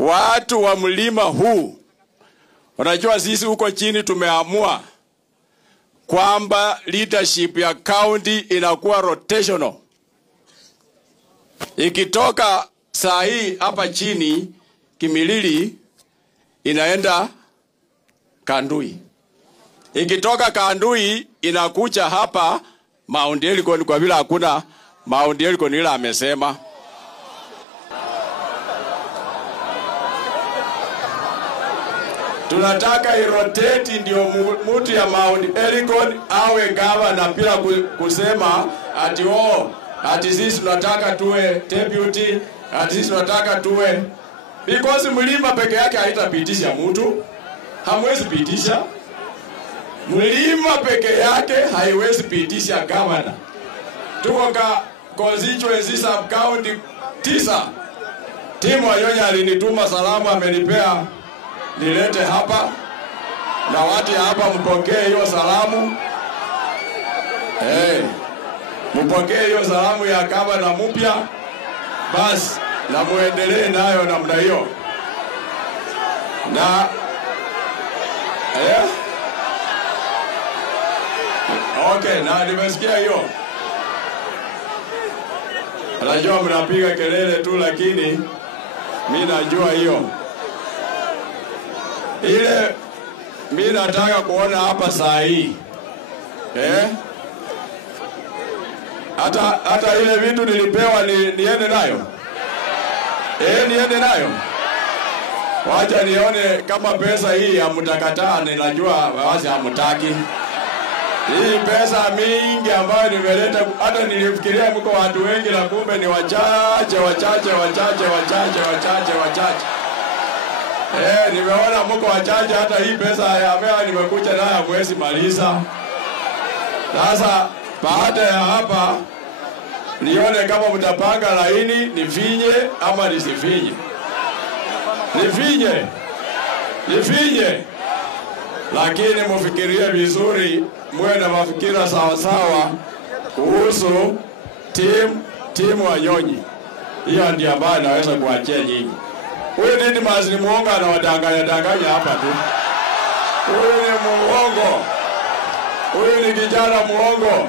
watu wa mlima huu, unajua sisi huko chini tumeamua kwamba leadership ya county inakuwa rotational. Ikitoka saa hii hapa chini Kimilili inaenda Kandui. Ikitoka Kandui inakuja hapa Mount Elgon, kwa vile hakuna Mount Elgon ila amesema. Tunataka irotate ndio mtu ya Mount Elgon awe governor bila kusema ati sisi tunataka tuwe deputy, ati sisi tunataka tuwe, because mlima peke yake haitapitisha mtu. Hamwezi pitisha. Mlima peke yake haiwezi pitisha governor. Tuko constituency sub county 9. Timu Wanyonyi alinituma salamu, amenipea nilete hapa, na watu hapa mpokee hiyo salamu. Mpokee hiyo salamu ya governor mpya. Basi na muendelee nayo namna hiyo. Na okay, na nimesikia hiyo. Najua mnapiga kelele tu, lakini mimi najua hiyo. Ile mimi nataka kuona hapa saa hii. Hata ile vitu nilipewa niende nayo. Niende nayo. Wacha nione kama pesa hii hamtakataa, ninajua wazi hamtaki. Hii pesa mingi ambayo nimeleta, hata nilifikiria mko watu wengi, na kumbe ni wachache. Nimeona mko wachache, hata hii pesa ambayo nimekuja nayo mwezi maliza. Sasa baada ya hapa nione kama mtapanga laini nifinye ama nisifinye. Nifinye. Lakini mufikirie vizuri, muwe na mafikira sawa sawa kuhusu timu Wanyonyi. Hiyo ndiyo ambayo naweza kuachia nyinyi. Huyu Didmus ni muongo, anawadanganya hapa tu. Huyu ni muongo. Huyu ni kijana muongo.